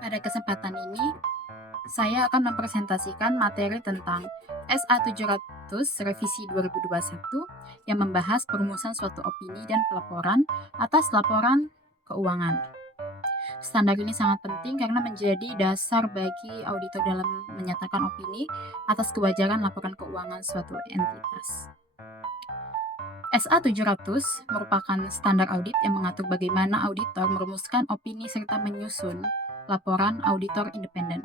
Pada kesempatan ini, saya akan mempresentasikan materi tentang SA 700 Revisi 2021 yang membahas perumusan suatu opini dan pelaporan atas laporan keuangan. Standar ini sangat penting karena menjadi dasar bagi auditor dalam menyatakan opini atas kewajaran laporan keuangan suatu entitas. SA 700 merupakan standar audit yang mengatur bagaimana auditor merumuskan opini serta menyusun laporan auditor independen.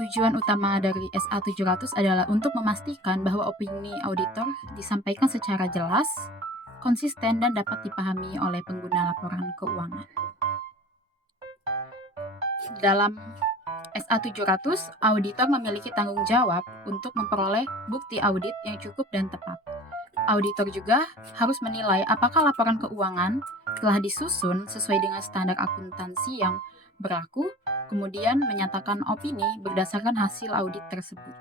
Tujuan utama dari SA 700 adalah untuk memastikan bahwa opini auditor disampaikan secara jelas, konsisten, dan dapat dipahami oleh pengguna laporan keuangan. Dalam SA 700, auditor memiliki tanggung jawab untuk memperoleh bukti audit yang cukup dan tepat. Auditor juga harus menilai apakah laporan keuangan telah disusun sesuai dengan standar akuntansi yang berlaku, kemudian menyatakan opini berdasarkan hasil audit tersebut.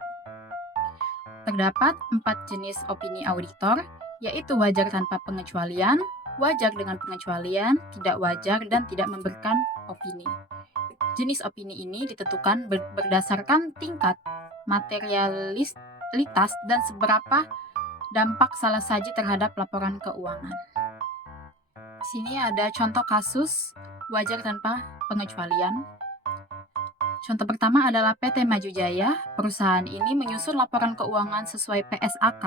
Terdapat 4 jenis opini auditor, yaitu wajar tanpa pengecualian, wajar dengan pengecualian, tidak wajar, dan tidak memberikan opini. Jenis opini ini ditentukan berdasarkan tingkat materialitas dan seberapa dampak salah saji terhadap laporan keuangan. Sini ada contoh kasus wajar tanpa pengecualian. Contoh pertama adalah PT Maju Jaya. Perusahaan ini menyusun laporan keuangan sesuai PSAK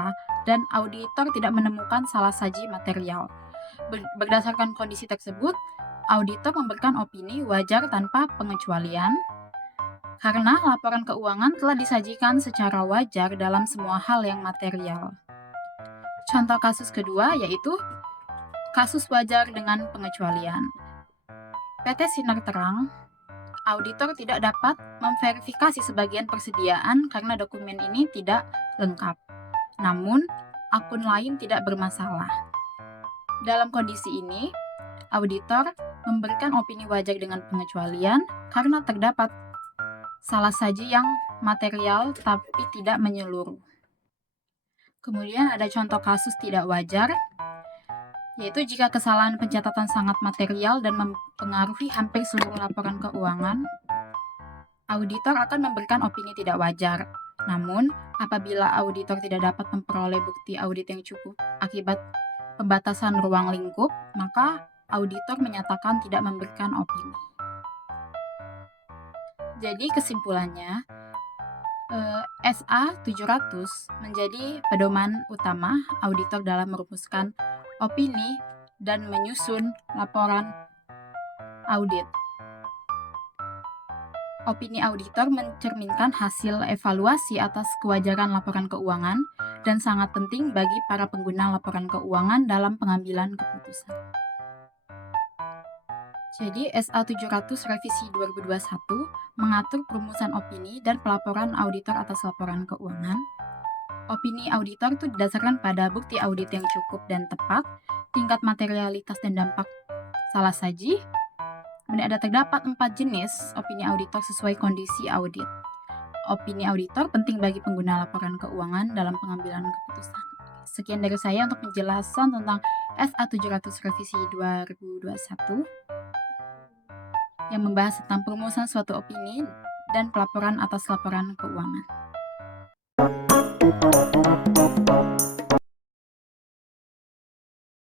dan auditor tidak menemukan salah saji material. Berdasarkan kondisi tersebut, auditor memberikan opini wajar tanpa pengecualian karena laporan keuangan telah disajikan secara wajar dalam semua hal yang material. Contoh kasus kedua yaitu kasus wajar dengan pengecualian. PT Sinar Terang, auditor tidak dapat memverifikasi sebagian persediaan karena dokumen ini tidak lengkap. Namun, akun lain tidak bermasalah. Dalam kondisi ini, auditor memberikan opini wajar dengan pengecualian karena terdapat salah saji yang material tapi tidak menyeluruh. Kemudian ada contoh kasus tidak wajar, yaitu jika kesalahan pencatatan sangat material dan mempengaruhi hampir seluruh laporan keuangan, auditor akan memberikan opini tidak wajar. Namun, apabila auditor tidak dapat memperoleh bukti audit yang cukup akibat pembatasan ruang lingkup, maka auditor menyatakan tidak memberikan opini. Jadi kesimpulannya, SA 700 menjadi pedoman utama auditor dalam merumuskan opini dan menyusun laporan audit. Opini auditor mencerminkan hasil evaluasi atas kewajaran laporan keuangan dan sangat penting bagi para pengguna laporan keuangan dalam pengambilan keputusan. Jadi SA 700 Revisi 2021 mengatur perumusan opini dan pelaporan auditor atas laporan keuangan. Opini auditor itu didasarkan pada bukti audit yang cukup dan tepat, tingkat materialitas dan dampak salah saji. Kemudian terdapat 4 jenis opini auditor sesuai kondisi audit. Opini auditor penting bagi pengguna laporan keuangan dalam pengambilan keputusan. Sekian dari saya untuk penjelasan tentang SA 700 Revisi 2021 yang membahas tentang perumusan suatu opini dan pelaporan atas laporan keuangan.